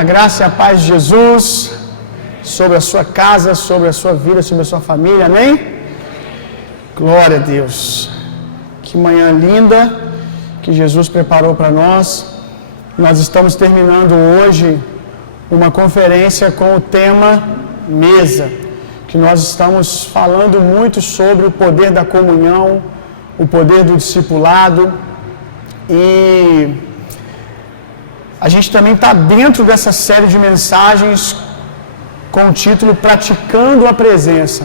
A graça e a paz de Jesus sobre a sua casa, sobre a sua vida, sobre a sua família, amém? Glória a Deus. Que manhã linda que Jesus preparou para nós. Nós estamos terminando hoje uma conferência com o tema Mesa, que nós estamos falando muito sobre o poder da comunhão, o poder do discipulado, e a gente também está dentro dessa série de mensagens com o título Praticando a Presença.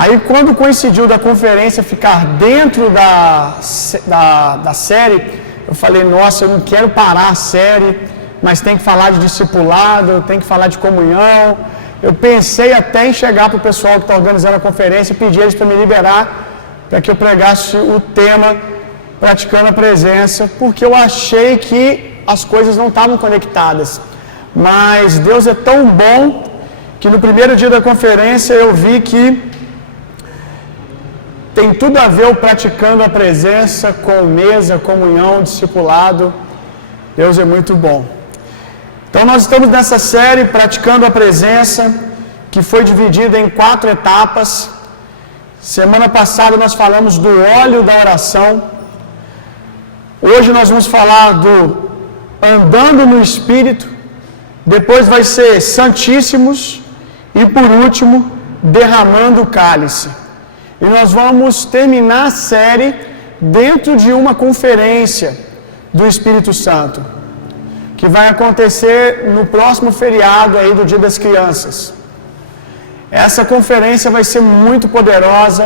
Aí, quando coincidiu da conferência ficar dentro da série, eu falei, nossa, eu não quero parar a série, mas tem que falar de discipulado, tem que falar de comunhão. Eu pensei até em chegar para o pessoal que está organizando a conferência e pedir eles para me liberar, para que eu pregasse o tema Praticando a Presença, porque eu achei que as coisas não estavam conectadas. Mas Deus é tão bom que no primeiro dia da conferência eu vi que tem tudo a ver o praticando a presença com mesa, comunhão, discipulado. Deus é muito bom. Então nós estamos nessa série Praticando a Presença, que foi dividida em 4 etapas. Semana passada nós falamos do óleo da oração. Hoje nós vamos falar do andando no Espírito. Depois vai ser Santíssimos. E por último, derramando o cálice. E nós vamos terminar a série dentro de uma conferência do Espírito Santo, que vai acontecer no próximo feriado aí do Dia das Crianças. Essa conferência vai ser muito poderosa.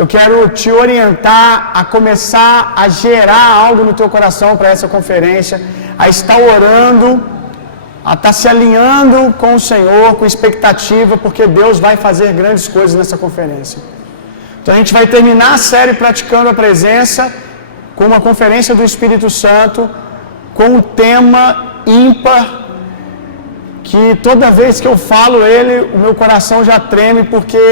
Eu quero te orientar a começar a gerar algo no teu coração para essa conferência, a estar orando, a estar se alinhando com o Senhor, com expectativa, porque Deus vai fazer grandes coisas nessa conferência. Então a gente vai terminar a série Praticando a Presença com uma conferência do Espírito Santo, com um tema ímpar, que toda vez que eu falo ele, o meu coração já treme, porque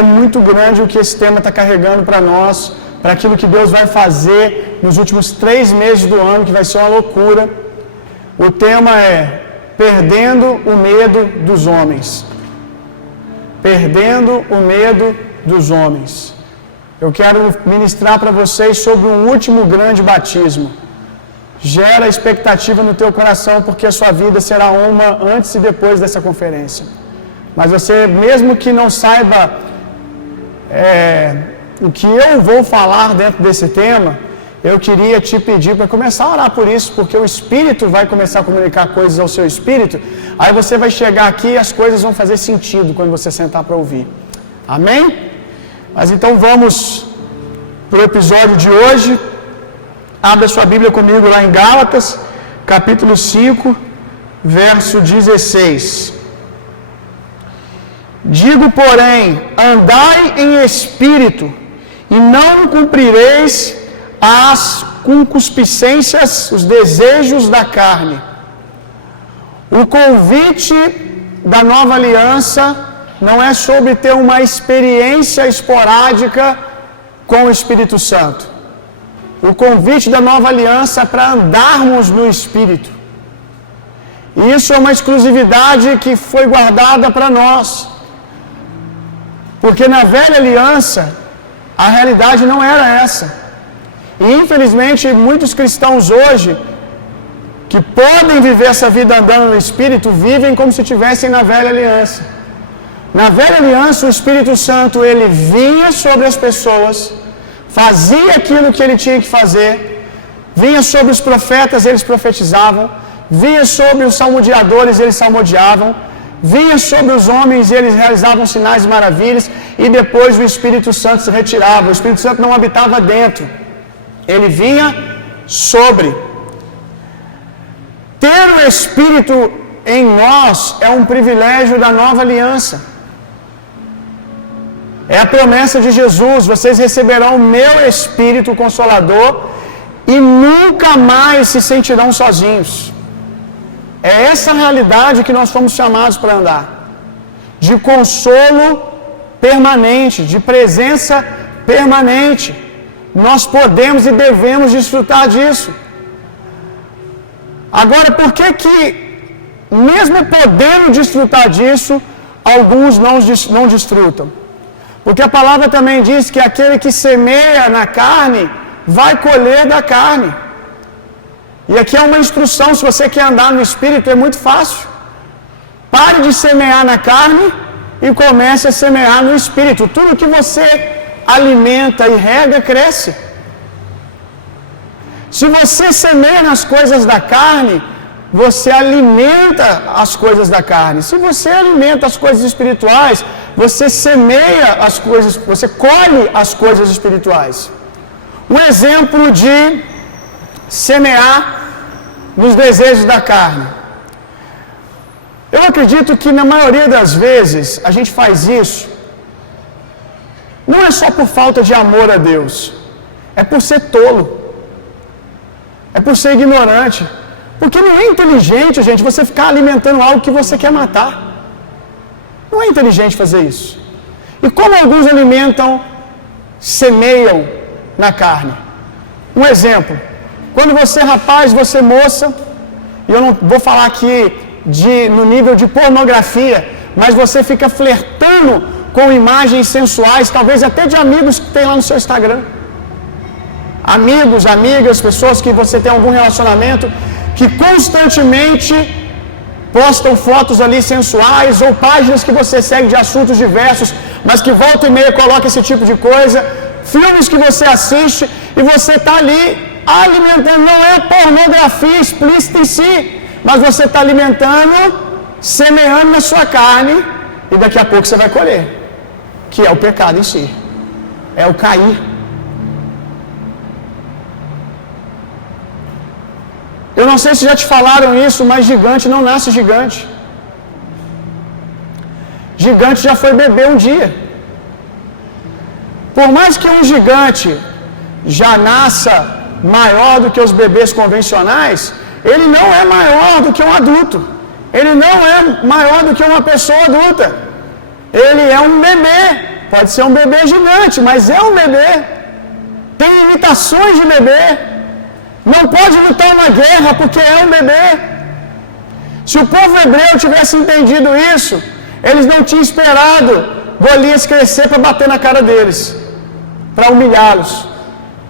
é muito grande o que esse tema está carregando para nós, para aquilo que Deus vai fazer nos últimos 3 meses do ano, que vai ser uma loucura. O tema é Perdendo o Medo dos Homens. Perdendo o medo dos homens. Eu quero ministrar para vocês sobre um último grande batismo. Gera expectativa no teu coração, porque a sua vida será uma antes e depois dessa conferência. Mas você, mesmo que não saiba o que eu vou falar dentro desse tema, eu queria te pedir para começar a orar por isso, porque o Espírito vai começar a comunicar coisas ao seu Espírito, aí você vai chegar aqui e as coisas vão fazer sentido quando você sentar para ouvir. Amém? Mas então vamos para o episódio de hoje. Abra sua Bíblia comigo lá em Gálatas, capítulo 5, verso 16. Digo, porém, andai em espírito, e não cumprireis as concupiscências, os desejos da carne. O convite da nova aliança não é sobre ter uma experiência esporádica com o Espírito Santo. O convite da nova aliança é para andarmos no Espírito. E isso é uma exclusividade que foi guardada para nós. Porque na velha aliança, a realidade não era essa. E infelizmente, muitos cristãos hoje, que podem viver essa vida andando no Espírito, vivem como se estivessem na velha aliança. Na velha aliança, o Espírito Santo, ele vinha sobre as pessoas, fazia aquilo que ele tinha que fazer, vinha sobre os profetas, eles profetizavam, vinha sobre os salmodiadores, eles salmodiavam, vinha sobre os homens e eles realizavam sinais e maravilhas, e depois o Espírito Santo se retirava. O Espírito Santo não habitava dentro, ele vinha sobre. Ter o Espírito em nós é um privilégio da nova aliança. É a promessa de Jesus: vocês receberão o meu Espírito Consolador e nunca mais se sentirão sozinhos. É essa realidade que nós fomos chamados para andar, de consolo permanente, de presença permanente. Nós podemos e devemos desfrutar disso. Agora, por que mesmo podendo desfrutar disso, alguns não desfrutam. Porque a palavra também diz que aquele que semeia na carne vai colher da carne. E aqui é uma instrução, se você quer andar no Espírito, é muito fácil. Pare de semear na carne e comece a semear no Espírito. Tudo que você alimenta e rega, cresce. Se você semeia nas coisas da carne, você alimenta as coisas da carne. Se você alimenta as coisas espirituais, você semeia as coisas, você colhe as coisas espirituais. Um exemplo de semear nos desejos da carne. Eu acredito que na maioria das vezes a gente faz isso, não é só por falta de amor a Deus, é por ser tolo, é por ser ignorante. Porque não é inteligente, gente, você ficar alimentando algo que você quer matar. Não é inteligente fazer isso. E como alguns alimentam, semeiam na carne. Um exemplo, quando você é rapaz, você é moça, e eu não vou falar aqui no nível de pornografia, mas você fica flertando com imagens sensuais, talvez até de amigos que tem lá no seu Instagram. Amigos, amigas, pessoas que você tem algum relacionamento, que constantemente postam fotos ali sensuais, ou páginas que você segue de assuntos diversos, mas que volta e meia coloca esse tipo de coisa, filmes que você assiste, e você está ali alimentando, não é pornografia explícita em si, mas você está alimentando, semeando na sua carne, e daqui a pouco você vai colher, que é o pecado em si, é o cair. Eu não sei se já te falaram isso, mas gigante não nasce gigante. Gigante já foi bebê um dia. Por mais que um gigante já nasça maior do que os bebês convencionais, ele não é maior do que um adulto. Ele não é maior do que uma pessoa adulta. Ele é um bebê. Pode ser um bebê gigante, mas é um bebê. Tem limitações de bebê. Não pode lutar uma guerra porque é um bebê. Se o povo hebreu tivesse entendido isso, eles não tinham esperado Golias crescer para bater na cara deles, para humilhá-los.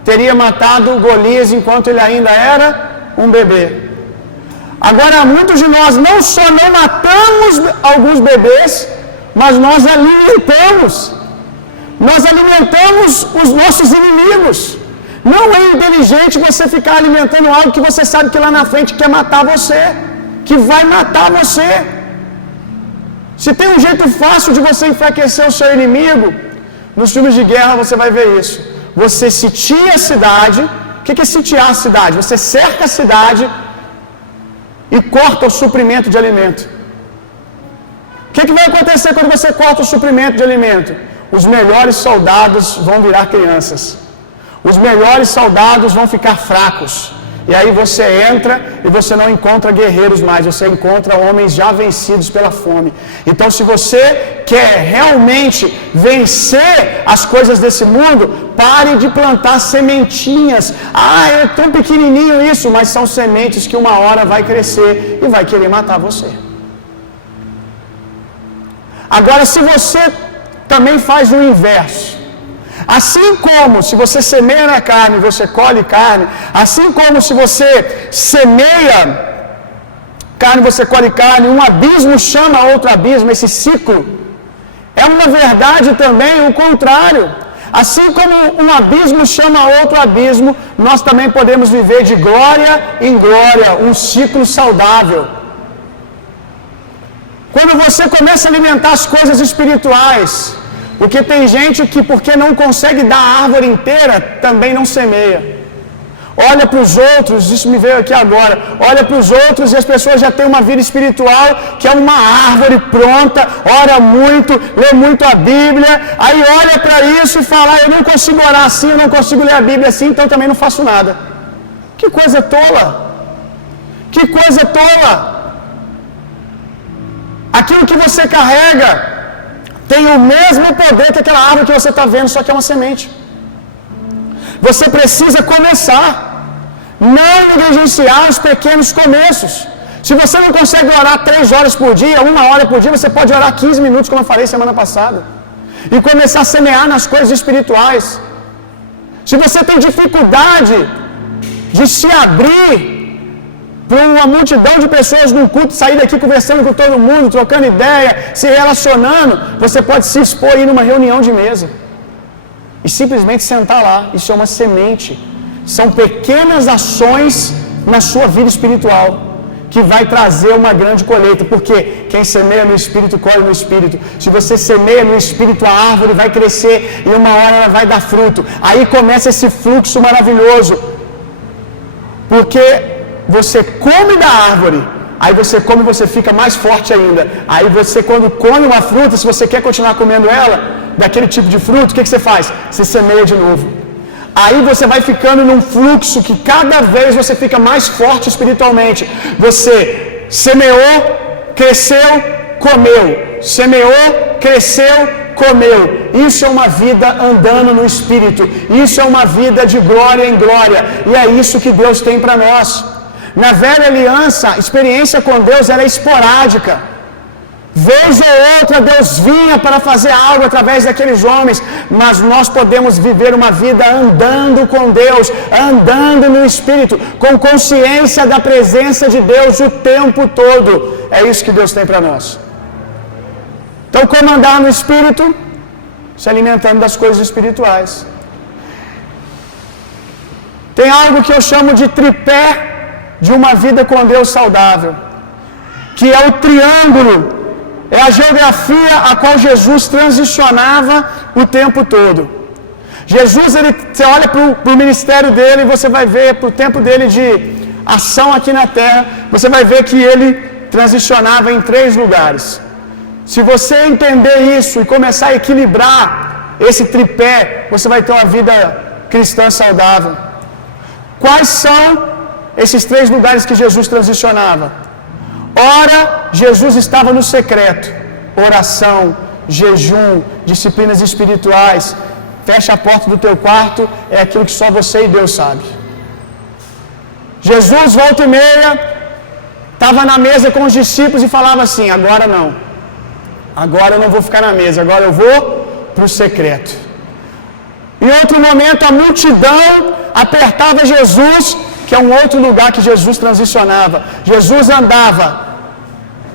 Teria matado Golias enquanto ele ainda era um bebê. Agora, muitos de nós não só não matamos alguns bebês, mas nós alimentamos. Nós alimentamos os nossos inimigos. Não é inteligente você ficar alimentando algo que você sabe que lá na frente quer matar você, que vai matar você. Se tem um jeito fácil de você enfraquecer o seu inimigo, nos filmes de guerra você vai ver isso. Você sitia a cidade. O que é sitiar a cidade? Você cerca a cidade e corta o suprimento de alimento. O que vai acontecer quando você corta o suprimento de alimento? Os melhores soldados vão virar crianças. Os melhores soldados vão ficar fracos. E aí você entra e você não encontra guerreiros mais, você encontra homens já vencidos pela fome. Então, se você quer realmente vencer as coisas desse mundo, pare de plantar sementinhas. É tão pequenininho isso, mas são sementes que uma hora vai crescer e vai querer matar você. Agora, se você também faz o inverso, assim como se você semeia na carne, você colhe carne, assim como se você semeia carne, você colhe carne, um abismo chama outro abismo, esse ciclo é uma verdade também o contrário. Assim como um abismo chama outro abismo, nós também podemos viver de glória em glória, um ciclo saudável. Quando você começa a alimentar as coisas espirituais, porque tem gente que, porque não consegue dar a árvore inteira, também não semeia. Olha para os outros, isso me veio aqui agora. Olha para os outros e as pessoas já têm uma vida espiritual que é uma árvore pronta, ora muito, lê muito a Bíblia. Aí olha para isso e fala: eu não consigo orar assim, eu não consigo ler a Bíblia assim, então também não faço nada. Que coisa tola! Que coisa tola! Aquilo que você carrega tem o mesmo poder que aquela árvore que você está vendo, só que é uma semente. Você precisa começar, não negligenciar os pequenos começos. Se você não consegue orar 3 horas por dia, 1 hora por dia, você pode orar 15 minutos, como eu falei semana passada, e começar a semear nas coisas espirituais. Se você tem dificuldade de se abrir para uma multidão de pessoas num culto, sair daqui conversando com todo mundo, trocando ideia, se relacionando, você pode se expor aí numa reunião de mesa e simplesmente sentar lá. Isso é uma semente. São pequenas ações na sua vida espiritual que vai trazer uma grande colheita, porque quem semeia no Espírito, colhe no Espírito. Se você semeia no Espírito, a árvore vai crescer e uma hora ela vai dar fruto. Aí começa esse fluxo maravilhoso, porque você come da árvore, aí você come e você fica mais forte ainda. Aí você, quando come uma fruta, se você quer continuar comendo ela, daquele tipo de fruto, o que você faz? Você semeia de novo. Aí você vai ficando num fluxo que cada vez você fica mais forte espiritualmente. Você semeou, cresceu, comeu. Semeou, cresceu, comeu. Isso é uma vida andando no Espírito. Isso é uma vida de glória em glória. E é isso que Deus tem para nós. Na velha aliança, a experiência com Deus era esporádica. Vez ou outra Deus vinha para fazer algo através daqueles homens, mas nós podemos viver uma vida andando com Deus, andando no Espírito, com consciência da presença de Deus o tempo todo. É isso que Deus tem para nós. Então, como andar no Espírito? Se alimentando das coisas espirituais. Tem algo que eu chamo de tripé de uma vida com Deus saudável, que é o triângulo. É a geografia a qual Jesus transicionava o tempo todo. Jesus, você olha para o ministério dele e você vai ver, para o tempo dele de ação aqui na terra, você vai ver que ele transicionava em 3 lugares. Se você entender isso e começar a equilibrar esse tripé, você vai ter uma vida cristã saudável. Quais são esses 3 lugares que Jesus transicionava? Ora, Jesus estava no secreto. Oração, jejum, disciplinas espirituais. Fecha a porta do teu quarto, é aquilo que só você e Deus sabe. Jesus, volta e meia, estava na mesa com os discípulos e falava assim: agora não. Agora eu não vou ficar na mesa, agora eu vou para o secreto. Em outro momento, a multidão apertava Jesus, que é um outro lugar que Jesus transicionava. Jesus andava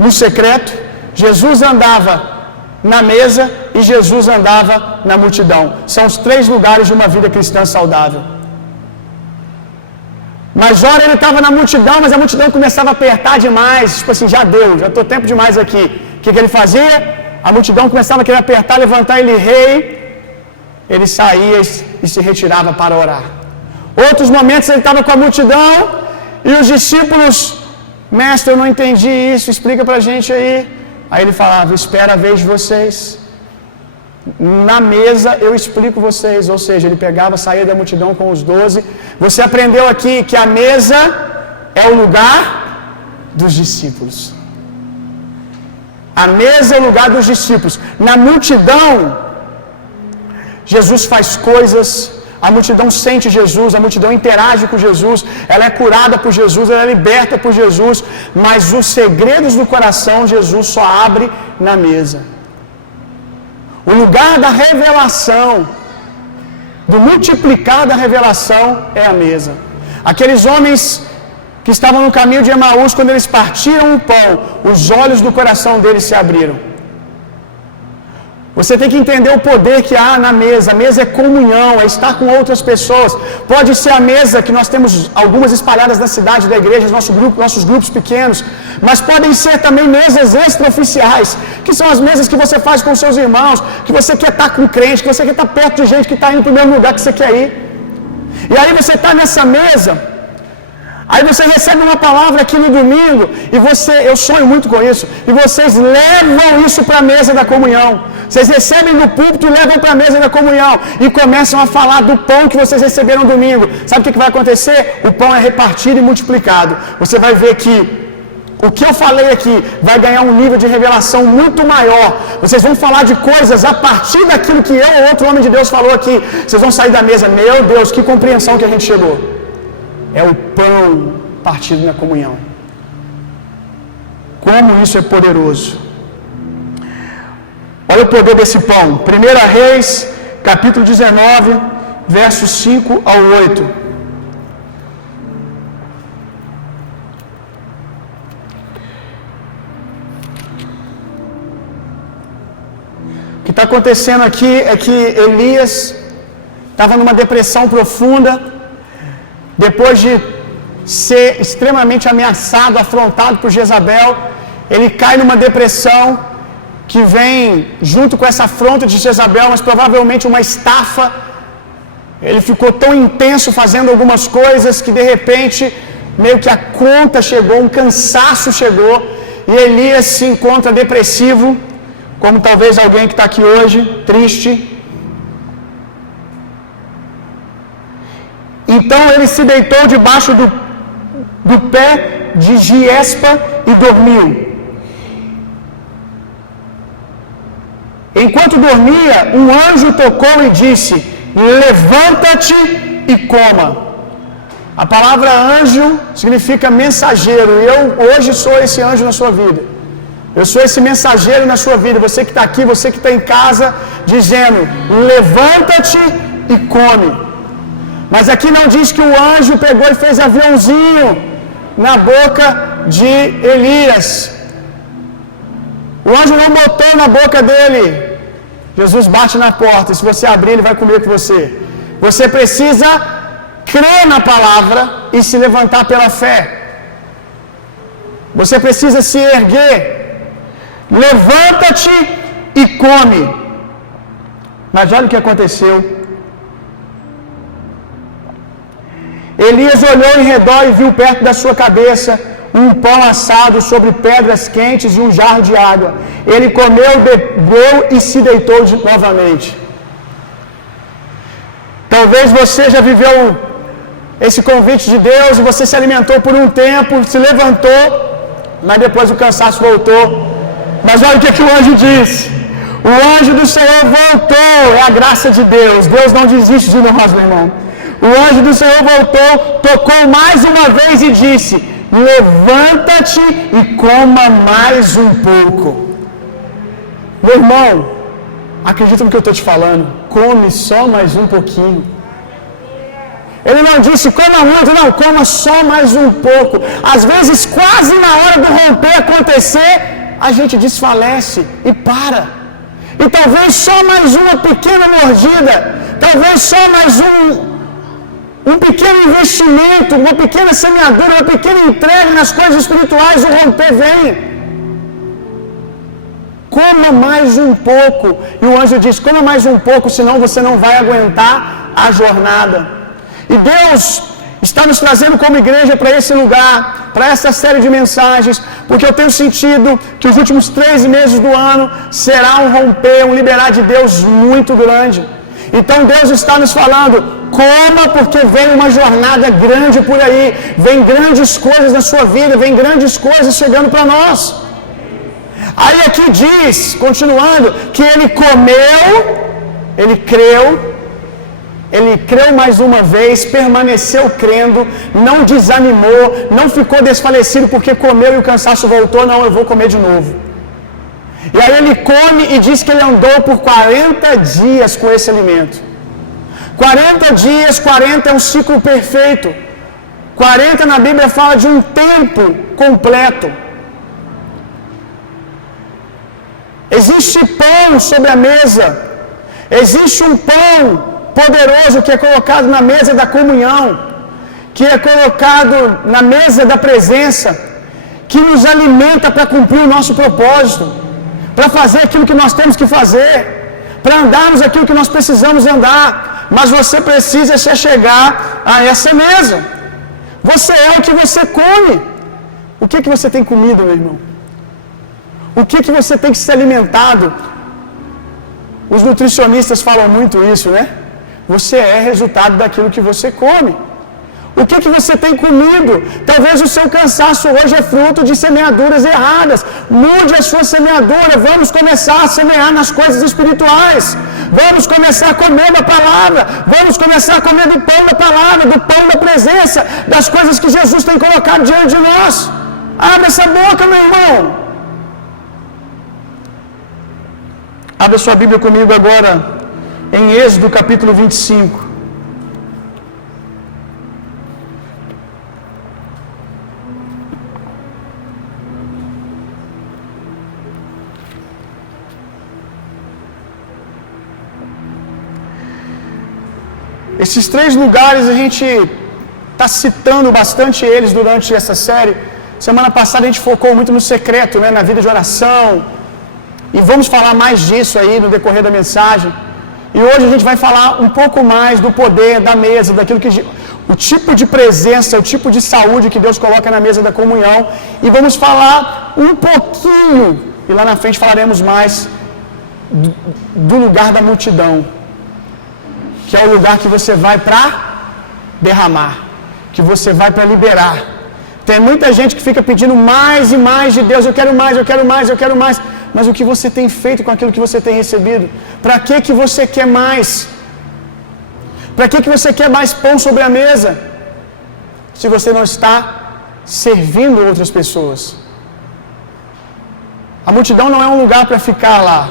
no secreto, Jesus andava na mesa e Jesus andava na multidão. São os 3 lugares de uma vida cristã saudável. Mas ora ele estava na multidão, mas a multidão começava a apertar demais, tipo assim, já deu, já estou tempo demais aqui. O que ele fazia? A multidão começava a querer apertar, levantar ele rei, ele saía e se retirava para orar. Outros momentos ele estava com a multidão e os discípulos: mestre, eu não entendi isso, explica para a gente aí. Aí ele falava: espera a vez de vocês. Na mesa eu explico vocês. Ou seja, ele pegava, saía da multidão com os 12. Você aprendeu aqui que a mesa é o lugar dos discípulos. A mesa é o lugar dos discípulos. Na multidão, Jesus faz coisas. A multidão sente Jesus, a multidão interage com Jesus, ela é curada por Jesus, ela é liberta por Jesus, mas os segredos do coração Jesus só abre na mesa. O lugar da revelação, do multiplicar da revelação, é a mesa. Aqueles homens que estavam no caminho de Emaús, quando eles partiram o pão, os olhos do coração deles se abriram. Você tem que entender o poder que há na mesa. A mesa é comunhão, é estar com outras pessoas. Pode ser a mesa que nós temos algumas espalhadas na cidade da igreja, nossos grupos pequenos, mas podem ser também mesas extraoficiais, que são as mesas que você faz com seus irmãos, que você quer estar com crente, que você quer estar perto de gente que está indo para o mesmo lugar que você quer ir. E aí você está nessa mesa, aí você recebe uma palavra aqui no domingo, e eu sonho muito com isso, e vocês levam isso para a mesa da comunhão. Vocês recebem no púlpito e levam para a mesa da comunhão e começam a falar do pão que vocês receberam no domingo. Sabe o que vai acontecer? O pão é repartido e multiplicado. Você vai ver que o que eu falei aqui vai ganhar um nível de revelação muito maior. Vocês vão falar de coisas a partir daquilo que eu ou outro homem de Deus falou aqui. Vocês vão sair da mesa: meu Deus, que compreensão que a gente chegou. É o pão partido na comunhão. Como isso é poderoso. Olha o poder desse pão. 1 Reis, capítulo 19, versos 5 ao 8. O que está acontecendo aqui é que Elias estava numa depressão profunda, depois de ser extremamente ameaçado, afrontado por Jezabel. Ele cai numa depressão que vem junto com essa afronta de Jezabel, mas provavelmente uma estafa. Ele ficou tão intenso fazendo algumas coisas que de repente meio que a conta chegou, um cansaço chegou, e Elias se encontra depressivo, como talvez alguém que está aqui hoje, triste. Então ele se deitou debaixo do pé de Giespa e dormiu. Enquanto dormia, um anjo tocou e disse: levanta-te e coma. A palavra anjo significa mensageiro. Eu hoje sou esse anjo na sua vida. Eu sou esse mensageiro na sua vida. Você que está aqui, você que está em casa, dizendo: levanta-te e come. Mas aqui não diz que o anjo pegou e fez aviãozinho na boca de Elias. O anjo não botou na boca dele. Jesus bate na porta, e se você abrir, ele vai comer com você. Você precisa crer na palavra e se levantar pela fé. Você precisa se erguer. Levanta-te e come. Mas olha o que aconteceu. Elias olhou em redor e viu perto da sua cabeça um pão assado sobre pedras quentes e um jarro de água. Ele comeu, bebeu e se deitou novamente. Talvez você já viveu esse convite de Deus e você se alimentou por um tempo, se levantou, mas depois o cansaço voltou. Mas olha o que o anjo disse. O anjo do Senhor voltou. É a graça de Deus. Deus não desiste de nós, meu irmão. O anjo do Senhor voltou, tocou mais uma vez e disse: levanta-te e coma mais um pouco. Meu irmão, acredita no que eu estou te falando. Come só mais um pouquinho. Ele não disse coma muito, não, coma só mais um pouco. Às vezes, quase na hora do romper acontecer, a gente desfalece e para. E talvez só mais uma pequena mordida, talvez só mais um pequeno investimento, uma pequena semeadura, uma pequena entrega nas coisas espirituais, o romper vem. Coma mais um pouco. E o anjo diz: coma mais um pouco, senão você não vai aguentar a jornada. E Deus está nos trazendo como igreja para esse lugar, para essa série de mensagens, porque eu tenho sentido que os últimos 3 meses do ano será um romper, um liberar de Deus muito grande. Então Deus está nos falando: coma, porque vem uma jornada grande por aí, vem grandes coisas na sua vida, vem grandes coisas chegando para nós. Aí aqui diz, continuando, que ele comeu, ele creu mais uma vez, permaneceu crendo, não desanimou, não ficou desfalecido porque comeu e o cansaço voltou. Não, eu vou comer de novo. E aí ele come e diz que ele andou por 40 dias com esse alimento. 40 dias, 40 é um ciclo perfeito. 40 na Bíblia fala de um tempo completo. Existe pão sobre a mesa. Existe um pão poderoso que é colocado na mesa da comunhão, que é colocado na mesa da presença, que nos alimenta para cumprir o nosso propósito, para fazer aquilo que nós temos que fazer, para andarmos aquilo que nós precisamos andar. Mas você precisa se chegar a essa mesa. Você é o que você come. O que você tem comido, meu irmão? O que você tem que se alimentado? Os nutricionistas falam muito isso, né? Você é resultado daquilo que você come. O que você tem comido? Talvez o seu cansaço hoje é fruto de semeaduras erradas. Mude a sua semeadura. Vamos começar a semear nas coisas espirituais. Vamos começar a comer da palavra. Vamos começar a comer do pão da palavra, do pão da presença, das coisas que Jesus tem colocado diante de nós. Abre essa boca, meu irmão. Abra sua Bíblia comigo agora em Êxodo capítulo 25. Esses 3 lugares a gente está citando bastante eles durante essa série. Semana passada a gente focou muito no secreto, né, na vida de oração. E vamos falar mais disso aí no decorrer da mensagem. E hoje a gente vai falar um pouco mais do poder da mesa, daquilo que o tipo de presença, o tipo de saúde que Deus coloca na mesa da comunhão. E vamos falar um pouquinho, e lá na frente falaremos mais do lugar da multidão, que é o lugar que você vai para derramar, que você vai para liberar. Tem muita gente que fica pedindo mais e mais de Deus, eu quero mais, eu quero mais, eu quero mais. Mas o que você tem feito com aquilo que você tem recebido? Para que você quer mais? Para que você quer mais pão sobre a mesa? Se você não está servindo outras pessoas. A multidão não é um lugar para ficar lá.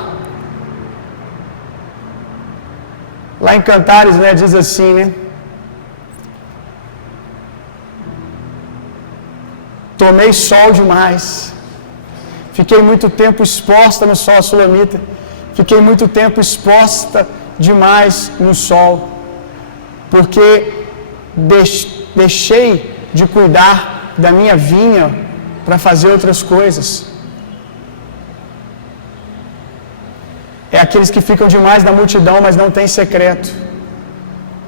Lá em Cantares, né, diz assim, né? Tomei sol demais. Fiquei muito tempo exposta no sol sulamita. Fiquei muito tempo exposta demais no sol. Porque deixei de cuidar da minha vinha para fazer outras coisas. É aqueles que ficam demais na multidão, mas não tem secreto.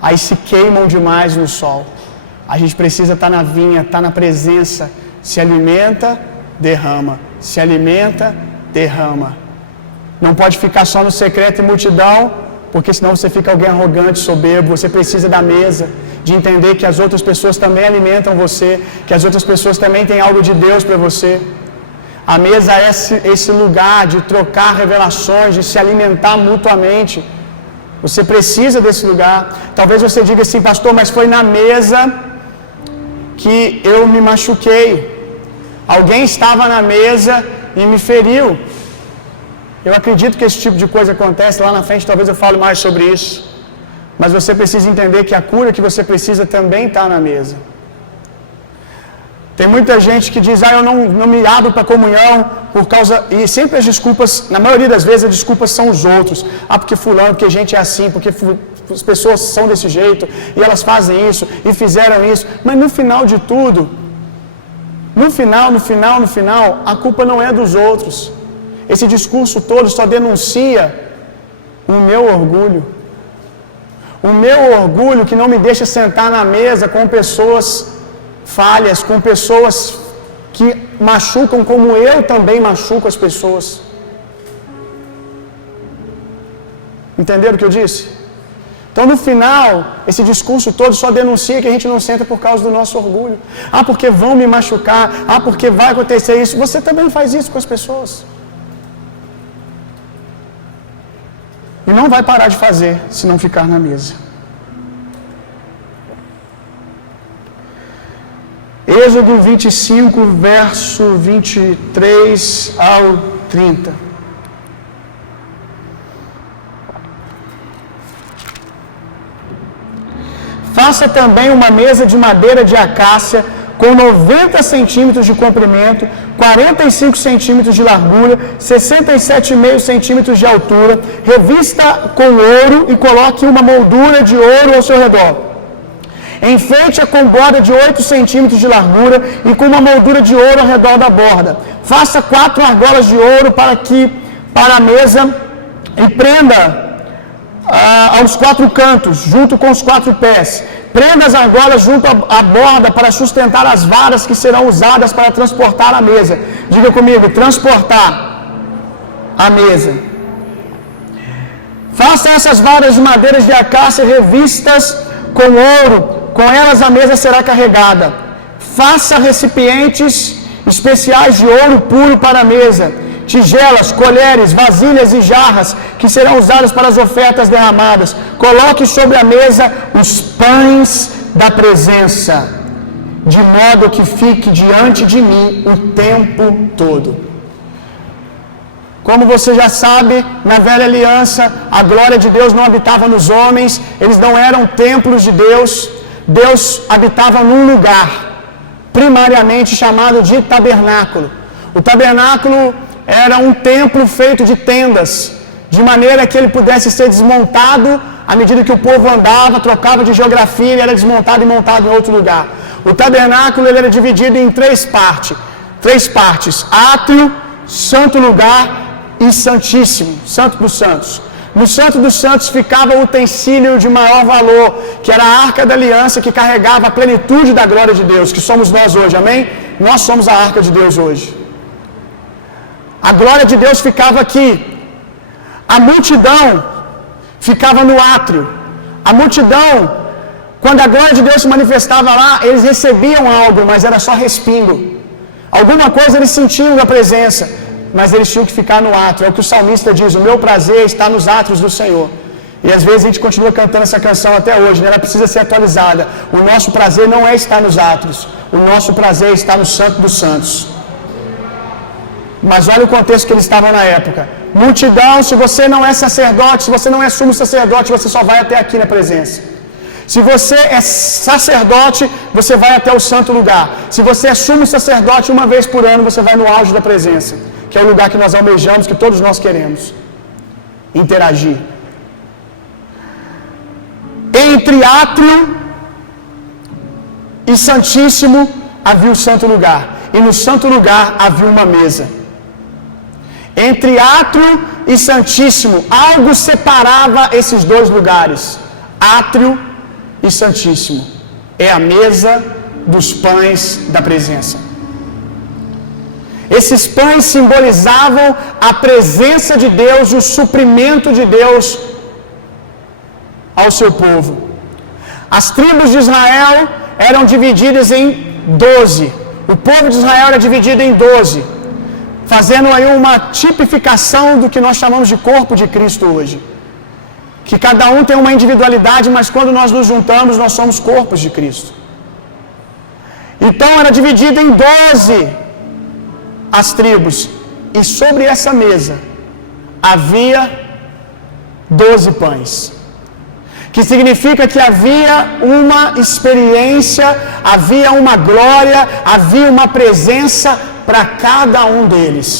Aí se queimam demais no sol. A gente precisa estar na vinha, estar na presença. Se alimenta, derrama. Se alimenta, derrama. Não pode ficar só no secreto e multidão, porque senão você fica alguém arrogante, soberbo. Você precisa da mesa, de entender que as outras pessoas também alimentam você, que as outras pessoas também têm algo de Deus para você. A mesa é esse lugar de trocar revelações, de se alimentar mutuamente. Você precisa desse lugar. Talvez você diga assim, pastor, mas foi na mesa que eu me machuquei. Alguém estava na mesa e me feriu. Eu acredito que esse tipo de coisa acontece. Lá na frente talvez eu fale mais sobre isso. Mas você precisa entender que a cura que você precisa também está na mesa. Tem muita gente que diz, eu não me abro para comunhão por causa... E sempre as desculpas, na maioria das vezes as desculpas são os outros. Porque fulano, porque a gente é assim, porque as pessoas são desse jeito, e elas fazem isso, e fizeram isso. Mas no final de tudo, no final, a culpa não é dos outros. Esse discurso todo só denuncia o meu orgulho. O meu orgulho que não me deixa sentar na mesa com pessoas falhas, com pessoas que machucam como eu também machuco as pessoas. Entenderam o que eu disse? Então no final, esse discurso todo só denuncia que a gente não senta por causa do nosso orgulho. Porque vão me machucar, porque vai acontecer isso. Você também faz isso com as pessoas. E não vai parar de fazer se não ficar na mesa. Êxodo 25, verso 23 ao 30. Faça também uma mesa de madeira de acácia com 90 centímetros de comprimento, 45 centímetros de largura, 67,5 centímetros de altura, revista com ouro e coloque uma moldura de ouro ao seu redor. Enfeite-a com borda de 8 centímetros de largura e com uma moldura de ouro ao redor da borda. Faça 4 argolas de ouro para a mesa e prenda aos 4 cantos, junto com os 4 pés. Prenda as argolas junto à borda para sustentar as varas que serão usadas para transportar a mesa. Diga comigo, transportar a mesa. Faça essas varas de madeira de acácia revistas com ouro, com elas a mesa será carregada. Faça recipientes especiais de ouro puro para a mesa, tigelas, colheres, vasilhas e jarras que serão usadas para as ofertas derramadas. Coloque sobre a mesa os pães da presença de modo que fique diante de mim o tempo todo. Como você já sabe, na velha aliança, a glória de Deus não habitava nos homens, eles não eram templos de Deus. Deus habitava num lugar, primariamente chamado de tabernáculo. O tabernáculo era um templo feito de tendas, de maneira que ele pudesse ser desmontado à medida que o povo andava, trocava de geografia, ele era desmontado e montado em outro lugar. O tabernáculo ele era dividido em três partes: átrio, santo lugar e santíssimo, santo dos santos. No santo dos santos ficava o utensílio de maior valor, que era a arca da aliança, que carregava a plenitude da glória de Deus, que somos nós hoje, amém? Nós somos a arca de Deus hoje. A glória de Deus ficava aqui. A multidão ficava no átrio. A multidão, quando a glória de Deus se manifestava lá, eles recebiam algo, mas era só respingo. Alguma coisa eles sentiam da presença, mas eles tinham que ficar no átrio. É o que o salmista diz: o meu prazer está nos átrios do Senhor. E às vezes a gente continua cantando essa canção até hoje, né? Ela precisa ser atualizada. O nosso prazer não é estar nos átrios, o nosso prazer está no Santo dos Santos. Mas olha o contexto que eles estavam na época. Multidão, se você não é sacerdote, se você não é sumo sacerdote, você só vai até aqui na presença. Se você é sacerdote, você vai até o santo lugar. Se você é sumo sacerdote, uma vez por ano, você vai no auge da presença, que é o lugar que nós almejamos, que todos nós queremos interagir. Entre átrio e santíssimo havia o santo lugar, e no santo lugar havia uma mesa. Entre átrio e santíssimo, algo separava esses dois lugares. Átrio e santíssimo é a mesa dos pães da presença. Esses pães simbolizavam a presença de Deus e o suprimento de Deus ao seu povo. As tribos de Israel eram divididas em 12. O povo de Israel era dividido em 12, fazendo aí uma tipificação do que nós chamamos de corpo de Cristo hoje. Que cada um tem uma individualidade, mas quando nós nos juntamos, nós somos corpos de Cristo. Então era dividido em 12 as tribos, e sobre essa mesa havia 12 pães, que significa que havia uma experiência, havia uma glória, havia uma presença para cada um deles.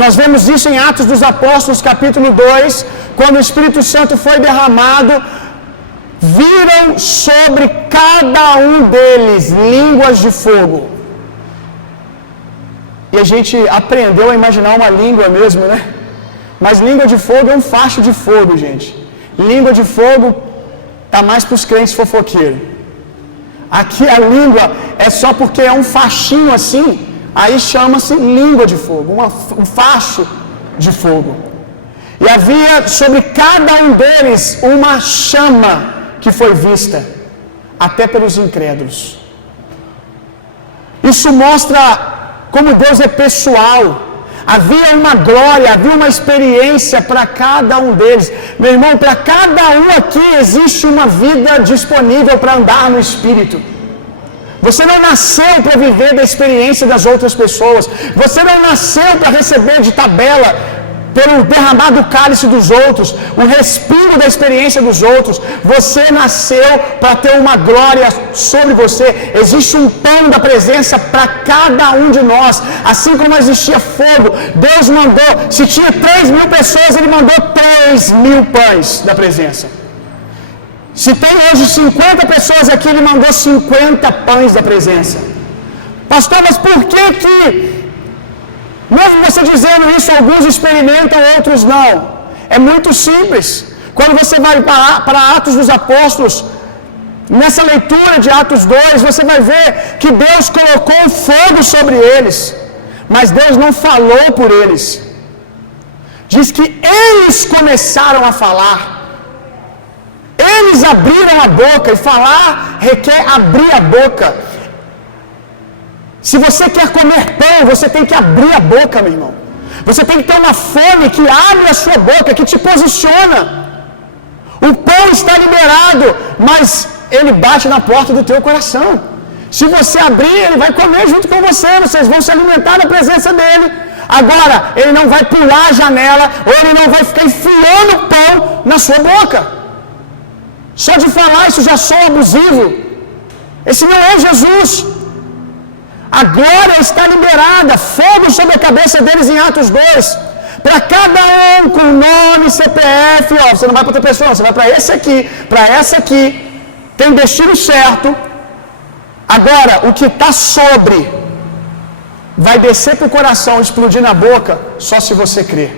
Nós vemos isso em Atos dos Apóstolos, capítulo 2, quando o Espírito Santo foi derramado, viram sobre cada um deles línguas de fogo. E a gente aprendeu a imaginar uma língua mesmo, né? Mas língua de fogo é um facho de fogo, gente. Língua de fogo tá mais para os crentes fofoqueiros. Aqui a língua é só porque é um fachinho assim, aí chama-se língua de fogo, um facho de fogo. E havia sobre cada um deles uma chama que foi vista até pelos incrédulos. Isso mostra como Deus é pessoal. Havia uma glória, havia uma experiência para cada um deles. Meu irmão, para cada um aqui existe uma vida disponível para andar no Espírito. Você não nasceu para viver da experiência das outras pessoas. Você não nasceu para receber de tabela pelo derramar do cálice dos outros, o respiro da experiência dos outros. Você nasceu para ter uma glória sobre você. Existe um pão da presença para cada um de nós. Assim como existia fogo, Deus mandou, se tinha 3.000 pessoas, Ele mandou 3.000 pães da presença. Se tem hoje 50 pessoas aqui, Ele mandou 50 pães da presença. Pastor, mas por que mesmo você dizendo isso, alguns experimentam, outros não? É muito simples. Quando você vai para Atos dos Apóstolos, nessa leitura de Atos 2, você vai ver que Deus colocou fogo sobre eles, mas Deus não falou por eles. Diz que eles começaram a falar. Eles abriram a boca, e falar requer abrir a boca. Se você quer comer pão, você tem que abrir a boca, meu irmão. Você tem que ter uma fome que abre a sua boca, que te posiciona. O pão está liberado, mas ele bate na porta do teu coração. Se você abrir, ele vai comer junto com você, vocês vão se alimentar da presença dele. Agora, ele não vai pular a janela, ou ele não vai ficar enfiando pão na sua boca. Só de falar isso já soa abusivo. Esse não é Jesus. A glória está liberada, fogo sobre a cabeça deles em Atos 2. Para cada um com nome, CPF, ó, você não vai para outra pessoa, você vai para esse aqui, para essa aqui, tem destino certo. Agora, o que está sobre vai descer para o coração, explodir na boca, só se você crer,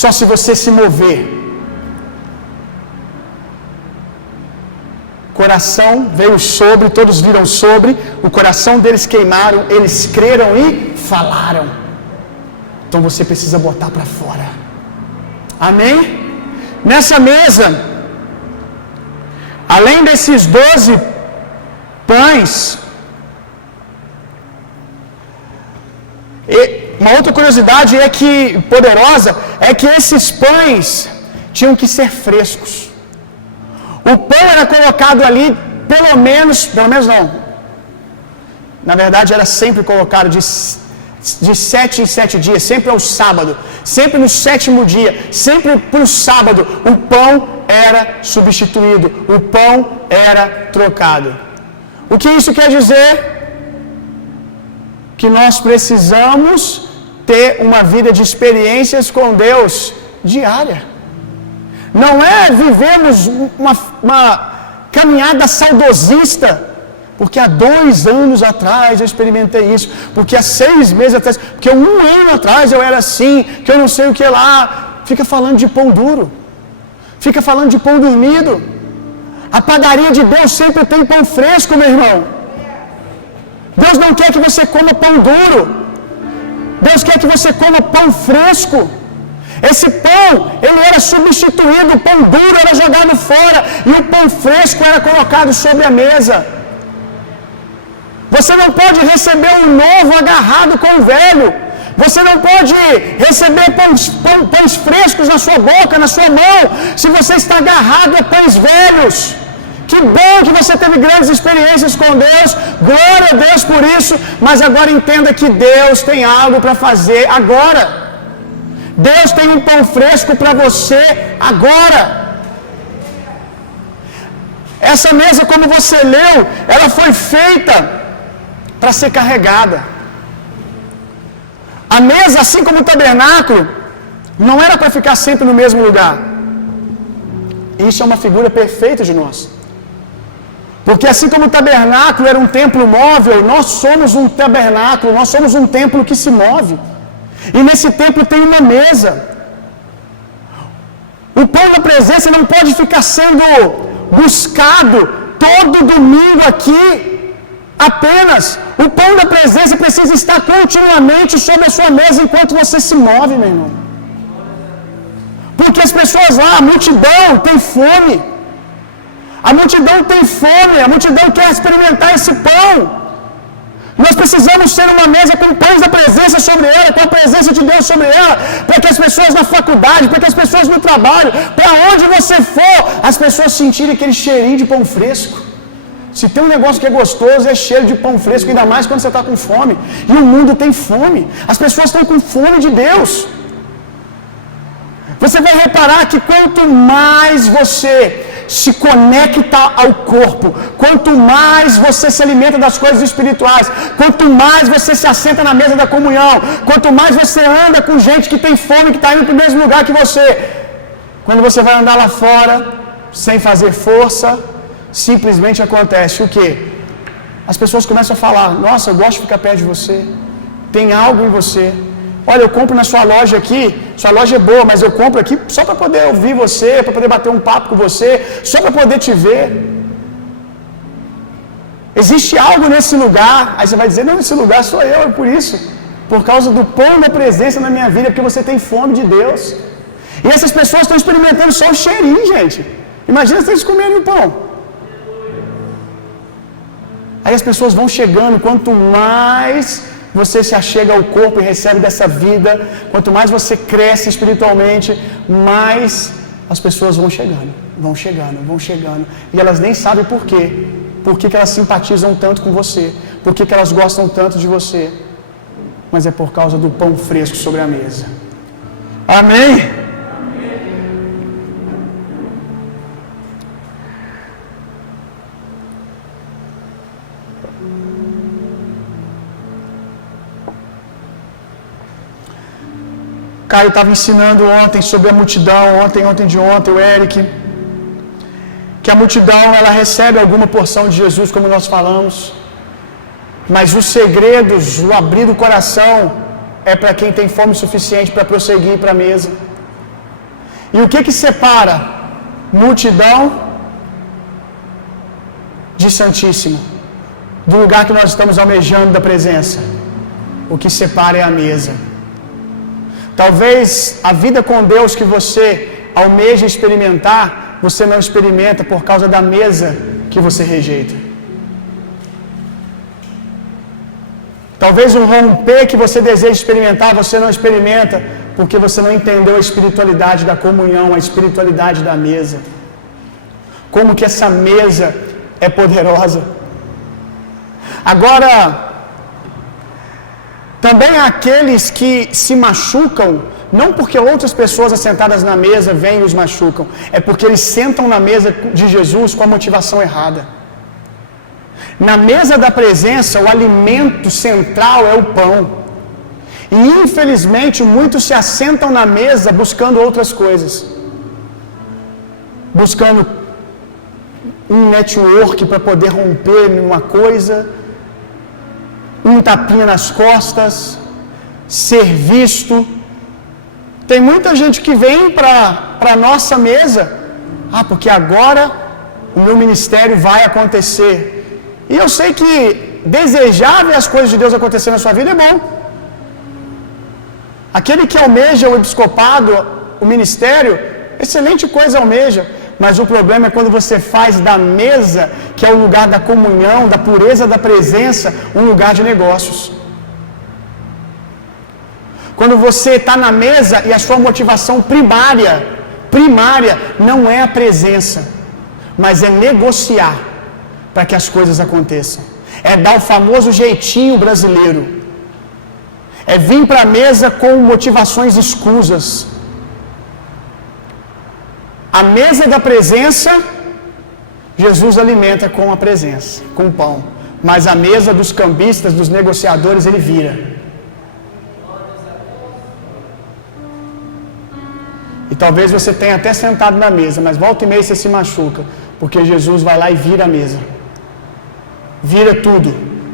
só se você se mover. Coração veio sobre, todos viram sobre, o coração deles queimaram, eles creram e falaram. Então você precisa botar para fora. Amém? Nessa mesa, além desses 12 pães, uma outra curiosidade poderosa é que esses pães tinham que ser frescos. O pão era colocado ali pelo menos não, na verdade era sempre colocado de 7 em 7 dias, sempre ao sábado, sempre no 7º dia, sempre para o sábado, o pão era substituído, o pão era trocado. O que isso quer dizer? Que nós precisamos ter uma vida de experiências com Deus diária. Não é vivemos uma caminhada saudosista, porque há 2 anos atrás eu experimentei isso, porque há 6 meses atrás, porque 1 ano atrás eu era assim, que eu não sei o que lá. Fica falando de pão duro, fica falando de pão dormido. A padaria de Deus sempre tem pão fresco, meu irmão. Deus não quer que você coma pão duro, Deus quer que você coma pão fresco. Esse pão, ele era substituído, o pão duro era jogado fora e o pão fresco era colocado sobre a mesa. Você não pode receber o novo agarrado com o velho. Você não pode receber pães frescos na sua boca, na sua mão, se você está agarrado a pães velhos. Que bom que você teve grandes experiências com Deus, glória a Deus por isso, mas agora entenda que Deus tem algo para fazer agora. Deus tem um pão fresco para você agora. Essa mesa, como você leu, ela foi feita para ser carregada. A mesa, assim como o tabernáculo, não era para ficar sempre no mesmo lugar. Isso é uma figura perfeita de nós. Porque assim como o tabernáculo era um templo móvel, nós somos um tabernáculo, nós somos um templo que se move. E nesse templo tem uma mesa. O pão da presença não pode ficar sendo buscado todo domingo aqui apenas. O pão da presença precisa estar continuamente sobre a sua mesa enquanto você se move, meu irmão. Porque as pessoas lá, a multidão tem fome. A multidão tem fome, a multidão quer experimentar esse pão. Nós precisamos ser uma mesa com pães da presença sobre ela, com a presença de Deus sobre ela, para que as pessoas na faculdade, para que as pessoas no trabalho, para onde você for, as pessoas sentirem aquele cheirinho de pão fresco. Se tem um negócio que é gostoso, é cheiro de pão fresco, ainda mais quando você está com fome. E o mundo tem fome, as pessoas estão com fome de Deus. Você vai reparar que quanto mais você se conecta ao corpo, quanto mais você se alimenta das coisas espirituais, quanto mais você se assenta na mesa da comunhão, quanto mais você anda com gente que tem fome, que está indo para o mesmo lugar que você, quando você vai andar lá fora, sem fazer força, simplesmente acontece o quê? As pessoas começam a falar: nossa, eu gosto de ficar perto de você, tem algo em você. Olha, eu compro na sua loja aqui, sua loja é boa, mas eu compro aqui só para poder ouvir você, para poder bater um papo com você, só para poder te ver. Existe algo nesse lugar, aí você vai dizer: não, esse lugar sou eu, é por isso, por causa do pão da presença na minha vida, porque você tem fome de Deus. E essas pessoas estão experimentando só o cheirinho, gente. Imagina se eles comerem o pão. Aí as pessoas vão chegando, quanto mais você se achega ao corpo e recebe dessa vida, quanto mais você cresce espiritualmente, mais as pessoas vão chegando, e elas nem sabem por quê, por que elas simpatizam tanto com você, por que elas gostam tanto de você, mas é por causa do pão fresco sobre a mesa. Amém? Caio estava ensinando ontem sobre a multidão, ontem de ontem, o Eric, que a multidão ela recebe alguma porção de Jesus, como nós falamos, mas os segredos, o abrir do coração, é para quem tem fome suficiente para prosseguir para a mesa. E o que separa multidão de Santíssimo, do lugar que nós estamos almejando da presença? O que separa é a mesa. Talvez a vida com Deus que você almeja experimentar, você não experimenta por causa da mesa que você rejeita. Talvez um romper que você deseja experimentar, você não experimenta porque você não entendeu a espiritualidade da comunhão, a espiritualidade da mesa. Como que essa mesa é poderosa. Agora, também há aqueles que se machucam, não porque outras pessoas assentadas na mesa vêm e os machucam, é porque eles sentam na mesa de Jesus com a motivação errada. Na mesa da presença, o alimento central é o pão. E infelizmente muitos se assentam na mesa buscando outras coisas. Buscando um network para poder romper uma coisa, um tapinha nas costas, ser visto. Tem muita gente que vem para a nossa mesa, porque agora o meu ministério vai acontecer. E eu sei que desejar ver as coisas de Deus acontecer na sua vida é bom. Aquele que almeja o episcopado, o ministério, excelente coisa almeja. Mas o problema é quando você faz da mesa, que é o lugar da comunhão, da pureza da presença, um lugar de negócios. Quando você está na mesa e a sua motivação primária, não é a presença, mas é negociar para que as coisas aconteçam. É dar o famoso jeitinho brasileiro. É vir para a mesa com motivações escusas. A mesa da presença, Jesus alimenta com a presença, com o pão. Mas a mesa dos cambistas, dos negociadores, ele vira. E talvez você tenha até sentado na mesa, mas volta e meia você se machuca, porque Jesus vai lá e vira a mesa. Vira tudo.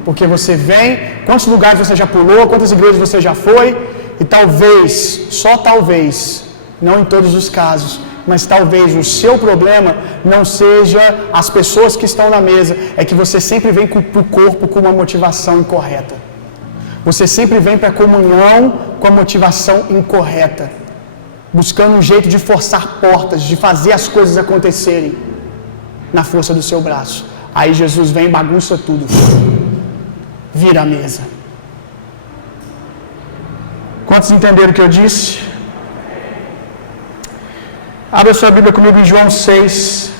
Porque você vem, quantos lugares você já pulou, quantas igrejas você já foi, e talvez, só talvez, não em todos os casos, mas talvez o seu problema não seja as pessoas que estão na mesa, é que você sempre vem para o corpo com uma motivação incorreta. Você sempre vem para a comunhão com a motivação incorreta, buscando um jeito de forçar portas, de fazer as coisas acontecerem na força do seu braço. Aí Jesus vem e bagunça tudo. Vira a mesa. Quantos entenderam o que eu disse? Abra sua Bíblia comigo em João 6.